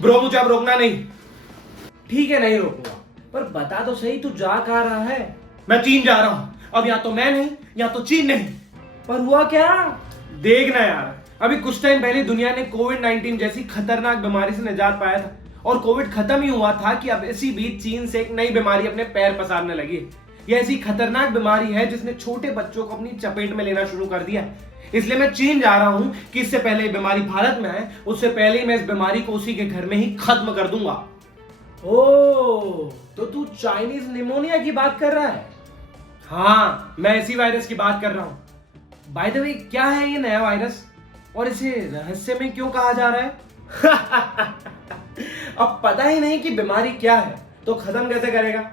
Bro मुझे अब रोकना नहीं। ठीक है, नहीं रोकूंगा, पर बता तो सही तू जा कहाँ रहा है? मैं चीन जा रहा हूं। अब या तो मैं नहीं या तो चीन नहीं। पर हुआ क्या? देखना यार, अभी कुछ टाइम पहले दुनिया ने कोविड-19 जैसी खतरनाक बीमारी से निजात पाया था और कोविड खत्म ही हुआ था कि अब इसी बीच चीन से एक नई बीमारी अपने पैर पसारने लगी। यह ऐसी खतरनाक बीमारी है जिसने छोटे बच्चों को अपनी चपेट में लेना शुरू कर दिया। इसलिए मैं चीन जा रहा हूं कि इससे पहले ये बीमारी भारत में आए, उससे पहले ही मैं इस बीमारी को उसी के घर में ही खत्म कर दूंगा। ओ, तो तू चाइनीज निमोनिया की बात कर रहा है? हाँ, मैं इसी वायरस की बात कर रहा हूं। बाय द वे, क्या है ये नया वायरस और इसे रहस्य में क्यों कहा जा रहा है? अब पता ही नहीं कि बीमारी क्या है तो खत्म कैसे करेगा?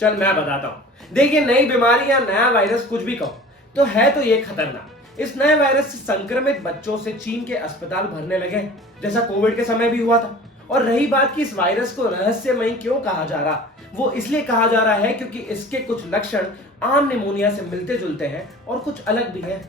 चल मैं बताता हूं। देखिए, नई बीमारी या नया वायरस कुछ भी कहो तो है तो ये खतरनाक। इस नए वायरस से संक्रमित बच्चों से चीन के अस्पताल भरने लगे, जैसा कोविड के समय भी हुआ था। और रही बात कि इस वायरस को रहस्यमय क्यों कहा जा रहा, वो इसलिए कहा जा रहा है क्योंकि इसके कुछ लक्षण आम निमोनिया से मिलते जुलते हैं और कुछ अलग भी हैं।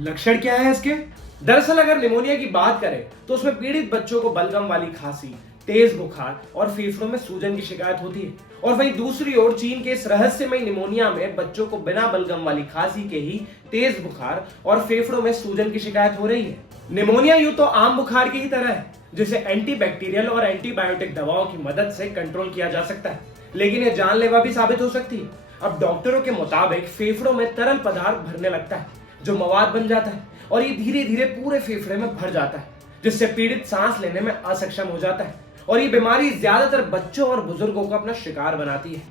लक्षण क्या है इसके? दरअसल अगर निमोनिया की बात करें तो उसमें पीड़ित बच्चों को बलगम वाली खांसी, तेज बुखार और फेफड़ों में सूजन की शिकायत होती है। और वहीं दूसरी ओर चीन के इस रहस्यमय निमोनिया में बच्चों को बिना बलगम वाली खांसी के ही तेज बुखार और फेफड़ों में सूजन की शिकायत हो रही है। निमोनिया यूं तो आम बुखार की ही तरह है, जिसे एंटीबैक्टीरियल और एंटीबायोटिक दवाओं की मदद से कंट्रोल किया जा सकता है, लेकिन यह जानलेवा भी साबित हो सकती है। अब डॉक्टरों के मुताबिक फेफड़ों में तरल पदार्थ भरने लगता है, जो मवाद बन जाता है और ये धीरे धीरे पूरे फेफड़े में भर जाता है, जिससे पीड़ित सांस लेने में असक्षम हो जाता है। और ये बीमारी ज्यादातर बच्चों और बुजुर्गों को अपना शिकार बनाती है।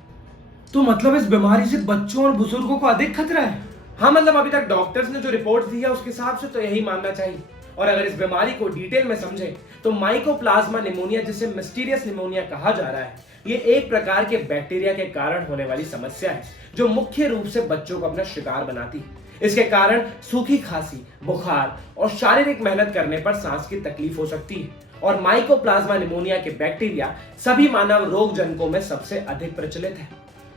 तो मतलब इस बीमारी से बच्चों और बुजुर्गों को अधिक खतरा है? हाँ, मतलब अभी तक डॉक्टर्स ने जो रिपोर्ट दी है उसके हिसाब से तो यही मानना चाहिए। और अगर इस बीमारी को डिटेल में समझे तो माइकोप्लाज्मा निमोनिया, जिसे मिस्टीरियस निमोनिया कहा जा रहा है, ये एक प्रकार के बैक्टीरिया के कारण होने वाली समस्या है जो मुख्य रूप से बच्चों को अपना शिकार बनाती है। इसके कारण सूखी खांसी, बुखार और शारीरिक मेहनत करने पर सांस की तकलीफ हो सकती है। और माइकोप्लाज्मा निमोनिया के बैक्टीरिया सभी मानव रोग जनकों में सबसे अधिक प्रचलित है।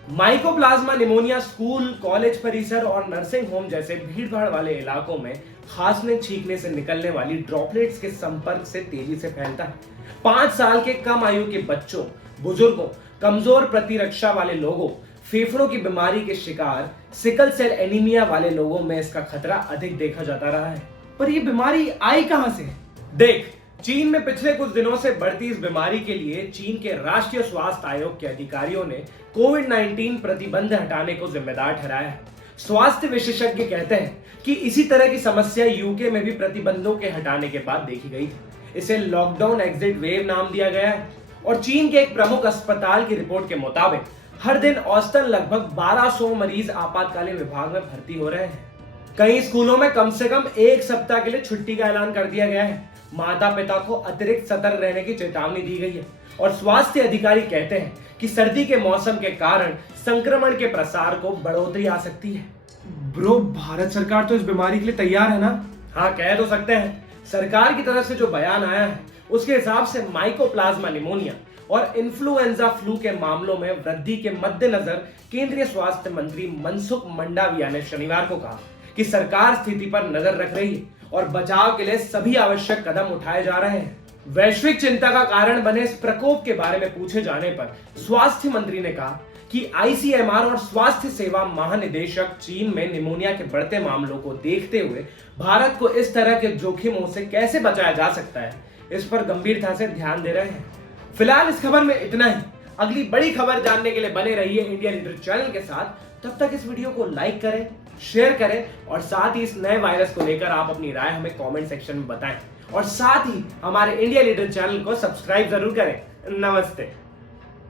माइकोप्लाज्मा निमोनिया स्कूल, कॉलेज परिसर और नर्सिंग होम जैसे भीड़भाड़ वाले इलाकों में खांसने छींकने से निकलने वाली ड्रॉपलेट्स के संपर्क से तेजी से फैलता है। 5 साल के कम आयु के बच्चों, बुजुर्गों, कमजोर प्रतिरक्षा वाले लोगों, फेफड़ों की बीमारी के शिकार, सिकल सेल एनीमिया वाले लोगों में इसका खतरा अधिक देखा जाता रहा है। पर यह बीमारी आई कहां से? देख, चीन में पिछले कुछ दिनों से बढ़ती इस बीमारी के लिए चीन के राष्ट्रीय स्वास्थ्य आयोग के अधिकारियों ने कोविड-19 प्रतिबंध हटाने को जिम्मेदार ठहराया है। स्वास्थ्य विशेषज्ञ कहते हैं कि इसी तरह की समस्या यूके में भी प्रतिबंधों के हटाने के बाद देखी गई थी। इसे लॉकडाउन एग्जिट वेव नाम दिया गया है। और चीन के एक प्रमुख अस्पताल की रिपोर्ट के मुताबिक हर दिन औसतन लगभग 1200 मरीज आपातकालीन विभाग में भर्ती हो रहे हैं। कई स्कूलों में कम से कम 1 सप्ताह के लिए छुट्टी का ऐलान कर दिया गया है। माता पिता को अतिरिक्त सतर्क रहने की चेतावनी दी गई है। और स्वास्थ्य अधिकारी कहते हैं कि सर्दी के मौसम के कारण संक्रमण के प्रसार को बढ़ोतरी आ सकती है। ब्रो, भारत सरकार तो इस बीमारी के लिए तैयार है ना? हाँ, कह तो सकते हैं। सरकार की तरफ से जो बयान आया है उसके हिसाब से माइकोप्लाज्मा निमोनिया और इन्फ्लुएंजा फ्लू के मामलों में वृद्धि के मद्देनजर केंद्रीय स्वास्थ्य मंत्री मनसुख मंडाविया ने शनिवार को कहा कि सरकार स्थिति पर नजर रख रही है और बचाव के लिए सभी आवश्यक कदम उठाए जा रहे हैं। वैश्विक चिंता का कारण बने इस प्रकोप के बारे में पूछे जाने पर स्वास्थ्य मंत्री ने कहा कि आईसीएमआर और स्वास्थ्य सेवा महानिदेशक चीन में निमोनिया के बढ़ते मामलों को देखते हुए भारत को इस तरह के जोखिमों से कैसे बचाया जा सकता है, इस पर गंभीरता से ध्यान दे रहे हैं। फिलहाल इस खबर में इतना ही। अगली बड़ी खबर जानने के लिए बने रहिए इंडिया लीडर चैनल के साथ। तब तक इस वीडियो को लाइक करें, शेयर करें और साथ ही इस नए वायरस को लेकर आप अपनी राय हमें कमेंट सेक्शन में बताएं। और साथ ही हमारे इंडिया लीडर चैनल को सब्सक्राइब जरूर करें। नमस्ते।